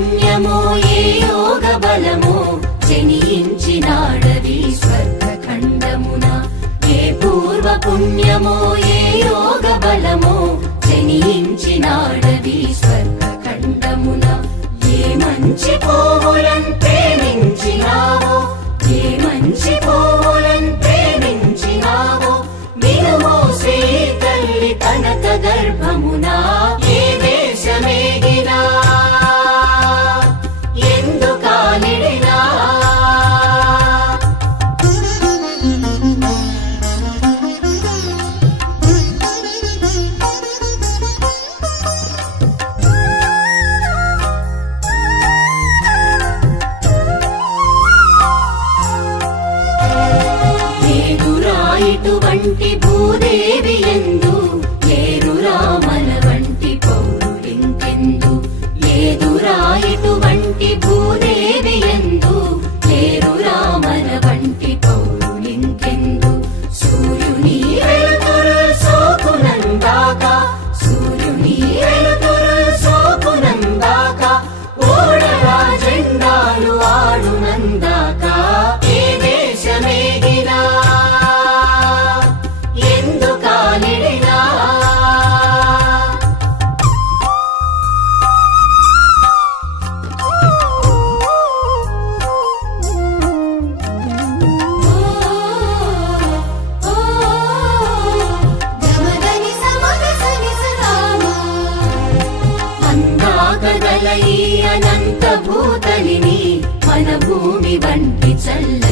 పుణ్యమో ఏ యోగ బలమో జనించినాడవి స్వర్గఖండమున ఏ పూర్వ పుణ్యమో ఏ యోగ బలమో జనించినాడవి స్వర్గఖండమున ఏ మంచి పోవులను ప్రేమించినావో ఏ మంచి పోవులను ప్రేమించినావో వినుమో శ్రీ తల్లి కనక గర్భమున ఏ దేశమేగినా ఎందుకాలిడినా ఇటువంటి భూదేవి ఎందు లేరురా మన వంటి పౌరులింకెందు లేదురా ఇటువంటి భూదేవి ఎందు లేరురా మన వంటి పౌరులింకెందు సూర్యుని వెలుతురు సోకునందాక సూర్యుని వెలుతురు సోకునందాక ఓడరా జెండాలు ఆడునందాక ఏ దేశమేగినా అనంత భూతలిని మన భూమి వంటి చల్ల